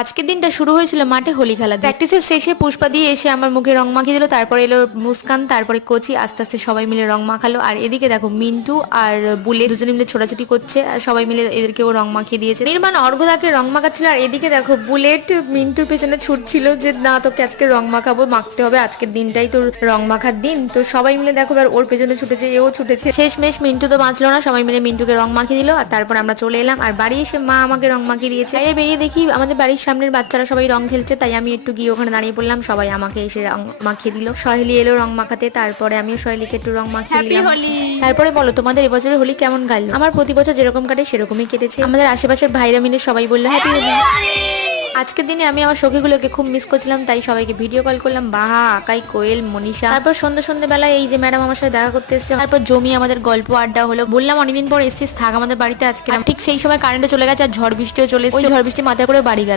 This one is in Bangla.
আজকের দিনটা শুরু হয়েছিল মাঠে হোলি খেলা দিয়ে। প্র্যাকটিসের শেষে পুষ্পা দিয়ে এসে আমার মুখে রং মাখিয়ে দিল, তারপরে এলো মুস্কান, তারপরে কোচি, আস্তে আস্তে সবাই মিলে রং মাখালো। আর এদিকে দেখো মিন্টু আর বুলেট দুজনে মিলে ছোটাছুটি করছে, আর সবাই মিলে এদেরকেও রং মাখিয়ে দিয়েছে। নির্মাণ অর্ঘদাকে রং মাখাচ্ছিল, আর এদিকে দেখো বুলেট মিন্টুর পেছনে ছুটছিল যে না তোকে আজকে রং মাখাবো, মাখতে হবে, আজকের দিনটাই তোর রং মাখার দিন। তো সবাই মিলে দেখো এবার ওর পেছনে ছুটেছে, এও ছুটেছে। শেষমেশ মিন্টু তো বাঁচলো না, সবাই মিলে মিন্টুকে রং মাখিয়ে দিল। আর তারপর আমরা চলে এলাম, আর বাড়ি এসে মা আমাকে রং মাখিয়ে দিয়েছে। বাইরে বেরিয়ে দেখি আমাদের বাড়ির সামনের বাচ্চারা সবাই রং খেলছে, তাই আমি একটু গিয়ে ওখানে দাঁড়িয়ে পড়লাম। সবাই আমাকে এসে রং মাখিয়ে দিল। সহেলি এলো রং মাখাতে, তারপরে আমিও সহেলিকে একটু রং মাখিয়ে দিলাম। তারপরে বলো তোমাদের এবছরের হোলি কেমন কাটলো? আমার প্রতি বছর যেরকম কাটে সেরকমই কেটেছে। আমাদের আশেপাশের ভাইরা মিলে সবাই বললো হ্যাপি হোলি। আজকের দিনে আমি আমার সখীগুলোকে খুব মিস করছিলাম, তাই সবাইকে ভিডিও কল করলাম, বাহা, আকাই, কোয়েল, মনীষা। তারপর সন্ধ্যে বেলায় এই যে ম্যাডাম আমার সাথে দেখা করতে এসেছে, তারপর জমিয়ে আমাদের গল্প আড্ডা হলো। বললাম অনেকদিন পর এসেছিস, থাক আমাদের বাড়িতে আজকে। ঠিক সেই সময় কারেন্টে চলে গেছে, আর ঝড় বৃষ্টিও চলে এসেছে। ঝড় বৃষ্টি মাথায় করে বাড়ি গেল।